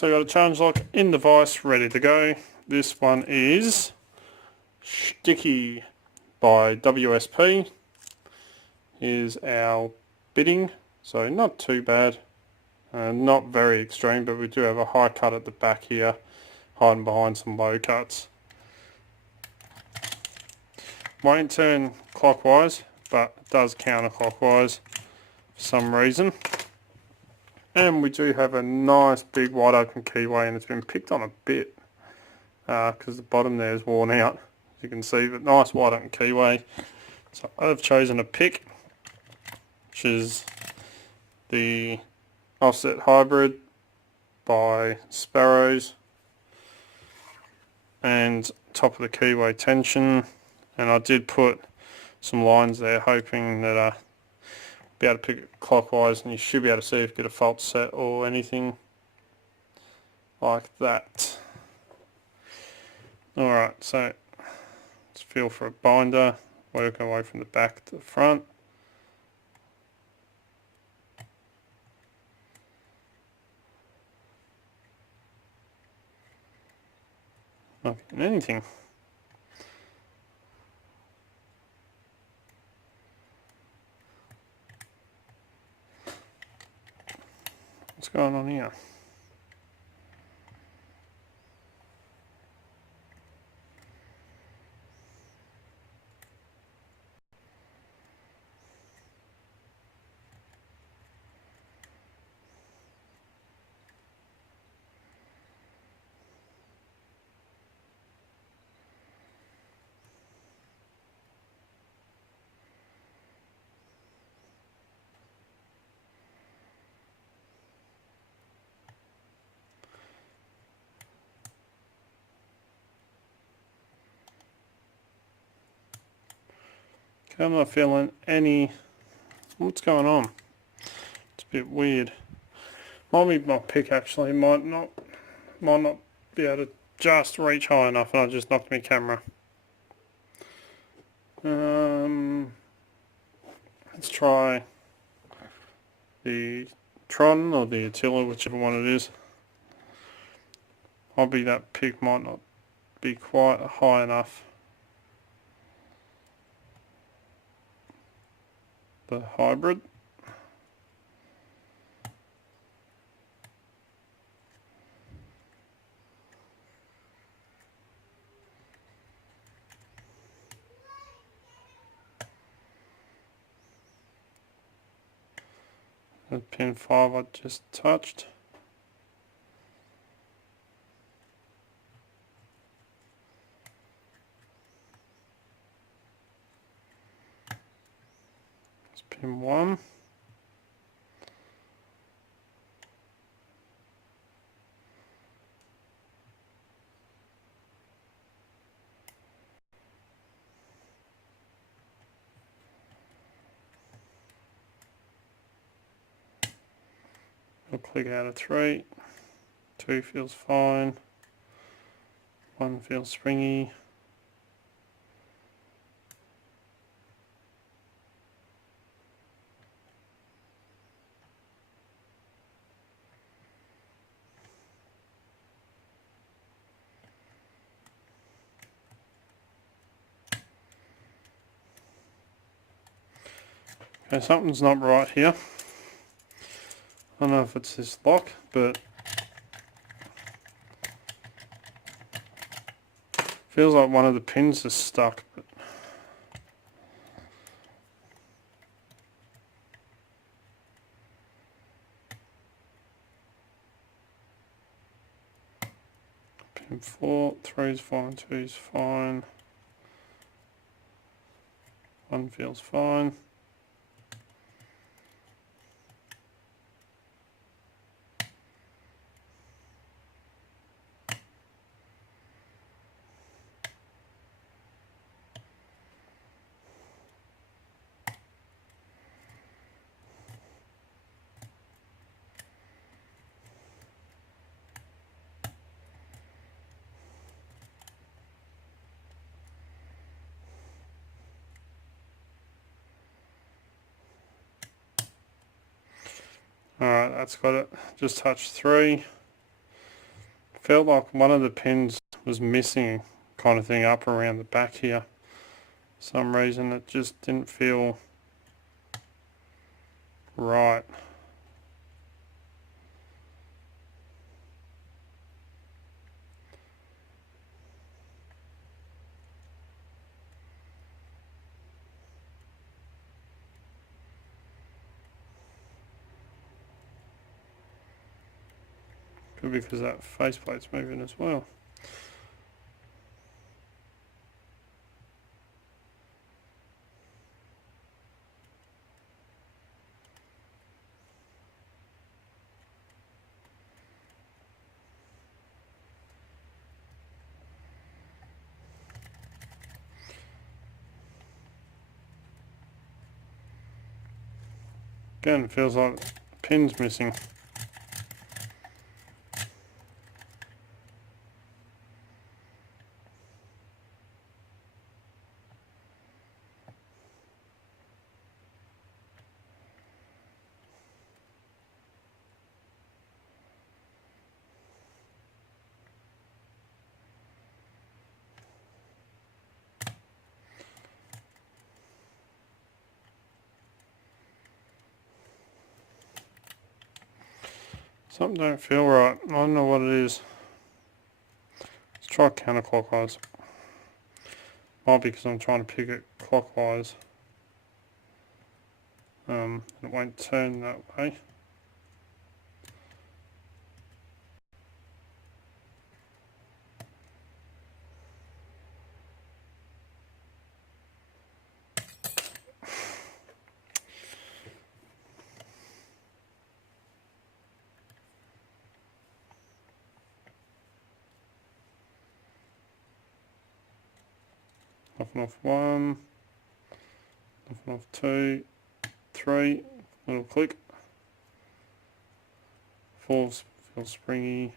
So we've got a change lock in the vise ready to go. This one is Sticky by W.S.P. Here's our bitting, so not too bad, not very extreme, but we do have a high cut at the back here, hiding behind some low cuts. Won't turn clockwise, but it does counterclockwise for some reason. And we do have a nice big wide open keyway, and it's been picked on a bit because the bottom there is worn out, as you can see, but nice wide open keyway. So I've chosen a pick, which is the offset hybrid by Sparrows, and top of the keyway tension, and I did put some lines there hoping that I'll be able to pick it clockwise, and you should be able to see if you get a fault set or anything like that. Alright, so let's feel for a binder, work our way from the back to the front. Not getting anything. What's going on here? I'm not feeling any. What's going on? It's a bit weird. Might be my pick actually. Might not be able to just reach high enough, and I just knocked my camera. Let's try the Tron or the Attila, whichever one it is. Probably that pick might not be quite high enough. The hybrid. The pin 5 I just touched. It's pin 1. I'll click out of 3. 2 feels fine. 1 feels springy. Okay, something's not right here. I don't know if it's this lock, but feels like one of the pins is stuck. But pin 4, 3 is fine, 2 is fine. 1 feels fine. Alright, that's got it. Just touched 3. felt like one of the pins was missing, kind of thing, up around the back here. For some reason it just didn't feel right. Could be because that faceplate's moving as well. Again, it feels like the pin's missing. Something don't feel right. I don't know what it is. Let's try counterclockwise. Might be because I'm trying to pick it clockwise. It won't turn that way. Off and off 1, off and off 2, 3, little click. 4 feels springy.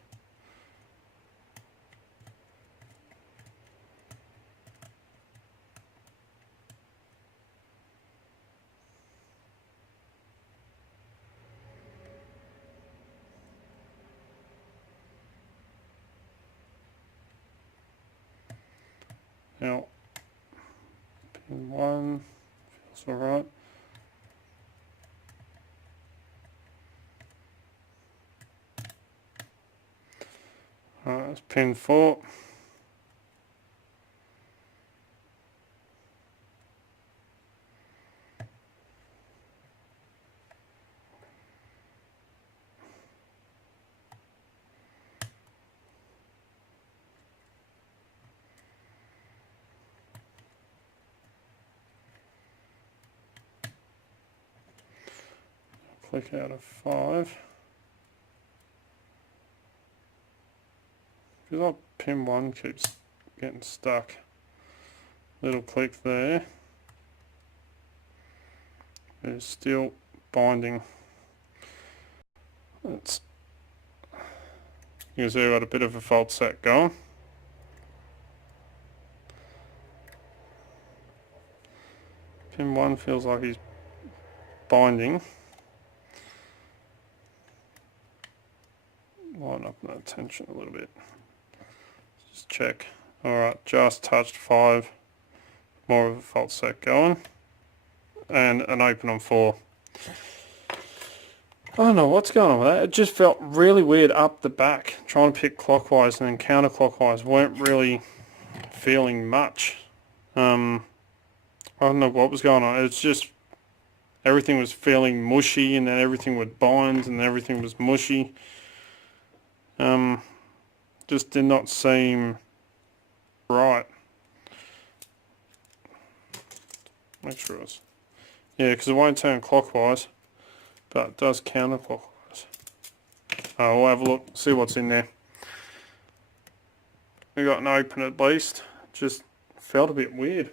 Now, pin 1 feels alright. Alright, that's pin 4. Click out of 5. Feels like pin 1 keeps getting stuck. Little click there. It's still binding. It's, you can see I've got a bit of a fault set going. Pin 1 feels like he's binding. Line up that tension a little bit. Just check. Alright, just touched 5. More of a fault set going. And an open on 4. I don't know what's going on with that. It just felt really weird up the back. Trying to pick clockwise and then counterclockwise. Weren't really feeling much. I don't know what was going on. It's just everything was feeling mushy, and then everything would bind, and everything was mushy. Just did not seem right. Make sure it's, yeah, because it won't turn clockwise, but it does counterclockwise. We'll have a look, see what's in there. We got an open at least. Just felt a bit weird.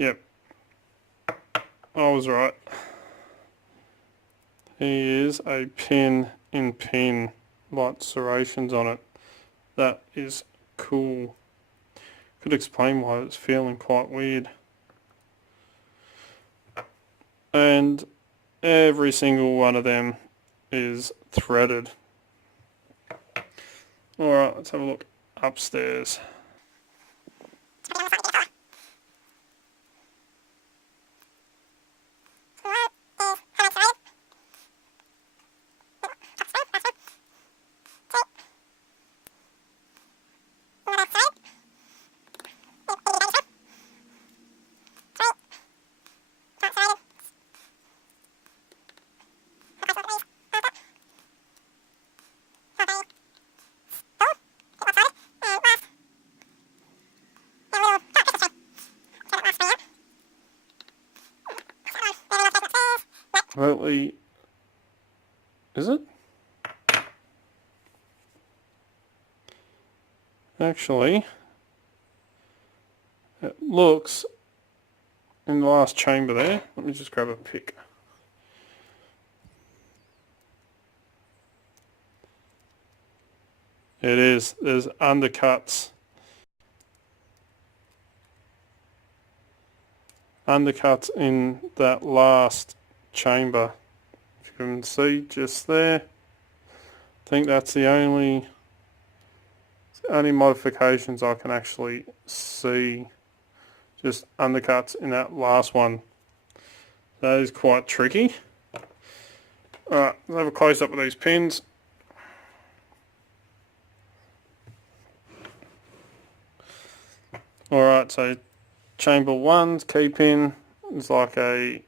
Yep, I was right. He is a pin in pin, light serrations on it. That is cool. Could explain why it's feeling quite weird. And every single one of them is threaded. Alright, let's have a look upstairs. Completely, is it? Actually, it looks in the last chamber there. Let me just grab a pick. It is. There's undercuts. Undercuts in that last chamber. If you can see just there. I think that's the only modifications I can actually see. Just undercuts in that last one. That is quite tricky. Alright, let's have a close up of these pins. Alright, so chamber 1's key pin is like a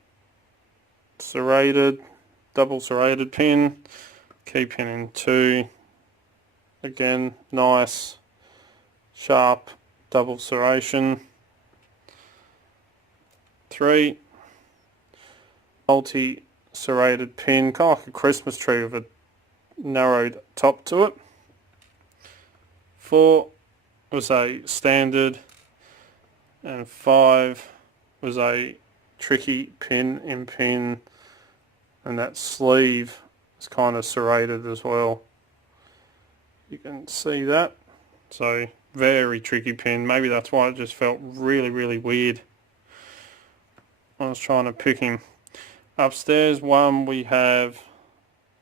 serrated, double serrated pin. Key pin in 2, again nice sharp double serration. 3, multi serrated pin, kind of like a Christmas tree with a narrowed top to it. 4 was a standard, and 5 was a tricky pin in pin, and that sleeve is kind of serrated as well. You can see that. So very tricky pin. Maybe that's why it just felt really weird. I was trying to pick him. Upstairs one we have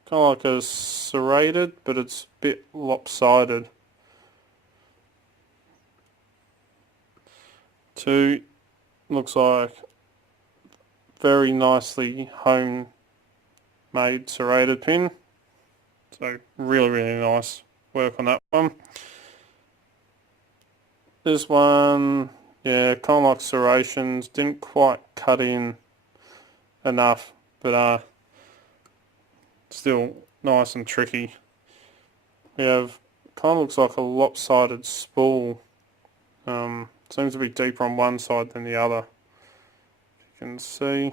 kind of like a serrated, but it's a bit lopsided. 2 looks like very nicely homemade serrated pin. So really nice work on that one. This one, yeah, kind of like serrations, didn't quite cut in enough, but still nice and tricky. We have, kind of looks like a lopsided spool. Seems to be deeper on one side than the other. You can see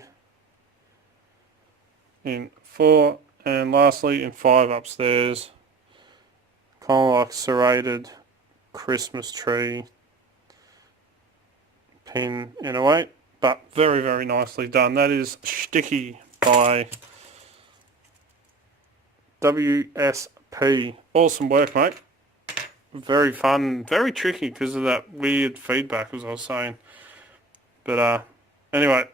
in 4, and lastly in 5 upstairs, kind of like serrated Christmas tree pin in a way, but very nicely done. That is Sticky by W.S.P. Awesome work, mate. Very fun, very tricky because of that weird feedback, as I was saying. But anyway,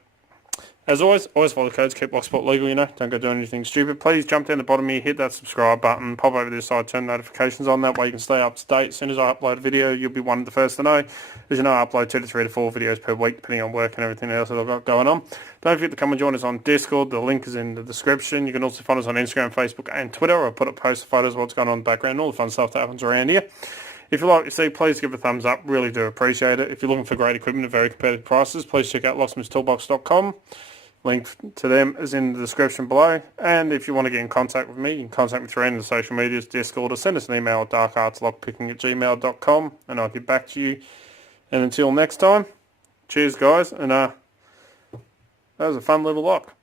as always follow the codes, keep Locksport legal, you know, don't go doing anything stupid. Please jump down the bottom here, hit that subscribe button, pop over to this side, turn notifications on, that way you can stay up to date. As soon as I upload a video, you'll be one of the first to know. As you know, I upload 2 to 3 to 4 videos per week, depending on work and everything else that I've got going on. Don't forget to come and join us on Discord, the link is in the description. You can also find us on Instagram, Facebook and Twitter. I put up post photos of what's going on in the background, all the fun stuff that happens around here. If you like what you see, please give it a thumbs up, really do appreciate it. If you're looking for great equipment at very competitive prices, please check out locksmithstoolbox.com. Link to them is in the description below. And if you want to get in contact with me, you can contact me through any of the social medias, Discord, or send us an email at darkartslockpicking@gmail.com, and I'll get back to you. And until next time, cheers guys, and that was a fun little lock.